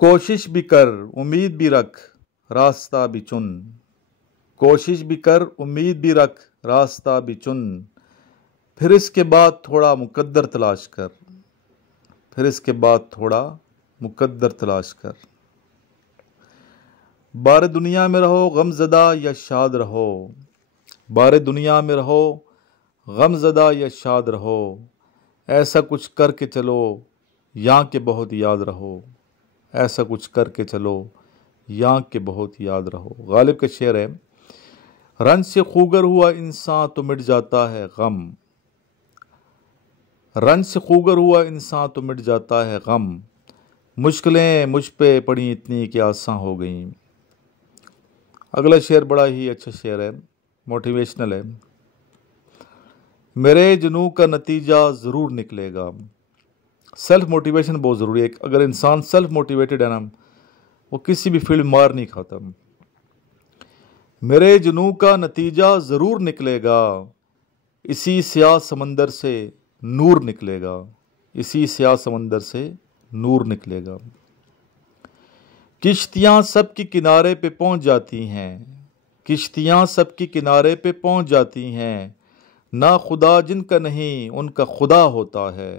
कोशिश भी कर उम्मीद भी रख रास्ता भी चुन। कोशिश भी कर उम्मीद भी रख रास्ता भी चुन। फिर इसके बाद थोड़ा मुकद्दर तलाश कर। फिर इसके बाद थोड़ा मुकद्दर तलाश कर। बारे दुनिया में रहो गमज़दा या शाद रहो। बारे दुनिया में रहो गमज़दा या शाद रहो। ऐसा कुछ करके चलो यहाँ के बहुत याद रहो। ऐसा कुछ करके चलो यहाँ के बहुत याद रहो। गालिब का शेर है, रंज से खूगर हुआ इंसान तो मिट जाता है गम। रंज से खूगर हुआ इंसान तो मिट जाता है गम। मुश्किलें मुझ पे पड़ी इतनी कि आसान हो गई। अगला शेर बड़ा ही अच्छा शेर है, मोटिवेशनल है। मेरे जुनून का नतीजा ज़रूर निकलेगा। सेल्फ मोटिवेशन बहुत ज़रूरी है। अगर इंसान सेल्फ मोटिवेटेड है ना, वो किसी भी फील्ड मार नहीं खाता। मेरे जुनून का नतीजा ज़रूर निकलेगा। इसी स्याह समंदर से नूर निकलेगा। इसी स्याह समंदर से नूर निकलेगा। किश्तियाँ सबकी किनारे पे पहुँच जाती हैं। किश्तियाँ सबकी किनारे पे पहुँच जाती हैं। ना खुदा जिनका नहीं उनका खुदा होता है।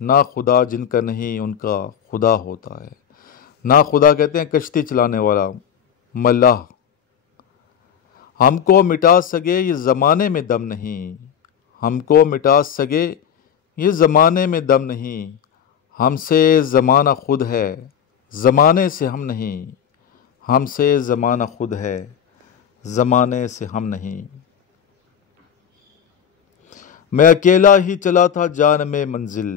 ना खुदा जिनका नहीं उनका खुदा होता है। ना खुदा कहते हैं कश्ती चलाने वाला, मल्लाह। हमको मिटा सके ये ज़माने में दम नहीं। हमको मिटा सके ये ज़माने में दम नहीं। हमसे ज़माना खुद है ज़माने से हम नहीं। हमसे ज़माना खुद है ज़माने से हम नहीं। मैं अकेला ही चला था जानबे मंजिल।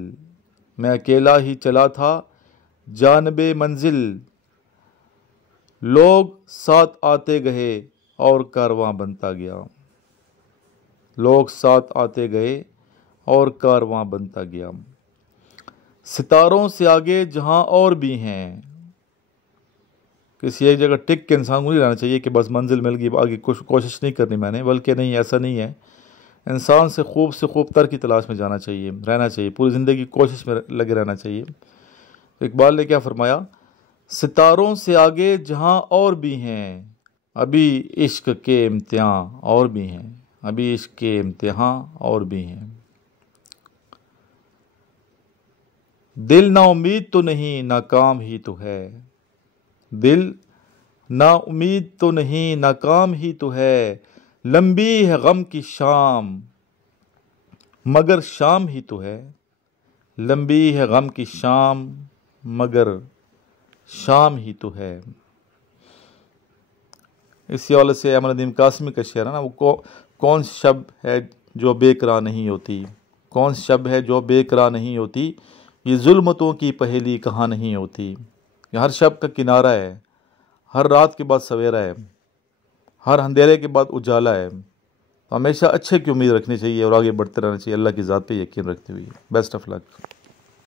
मैं अकेला ही चला था जानबे मंजिल। लोग साथ आते गए और कारवां बनता गया। लोग साथ आते गए और कारवां बनता गया। सितारों से आगे जहां और भी हैं। किसी एक जगह टिक के इंसान को नहीं रहना चाहिए कि बस मंजिल मिल गई आगे कुछ कोशिश नहीं करनी मैंने, बल्कि नहीं, ऐसा नहीं है। इंसान से खूब तर की तलाश में जाना चाहिए, रहना चाहिए, पूरी ज़िंदगी कोशिश में लगे रहना चाहिए। तो इकबाल ने क्या फरमाया, सितारों से आगे जहां और भी हैं अभी इश्क के इम्तिहान और भी हैं। अभी इश्क के इम्तिहान और भी हैं। दिल ना उम्मीद तो नहीं नाकाम ही तो है। दिल ना उम्मीद तो नहीं नाकाम ही तो है। लंबी है गम की शाम मगर शाम ही तो है। लंबी है गम की शाम मगर शाम ही तो है। इसी वाले से अमर नदीम कासमी का शेर है ना, वो कौन शब है जो बेकरार नहीं होती। कौन शब है जो बेकरार नहीं होती। ये जुल्मतों की पहेली कहाँ नहीं होती। ये हर शब का किनारा है। हर रात के बाद सवेरा है। हर अंधेरे के बाद उजाला है। तो हमेशा अच्छे की उम्मीद रखनी चाहिए और आगे बढ़ते रहना चाहिए, अल्लाह की ज़ात पे यकीन रखते हुए। Best of luck.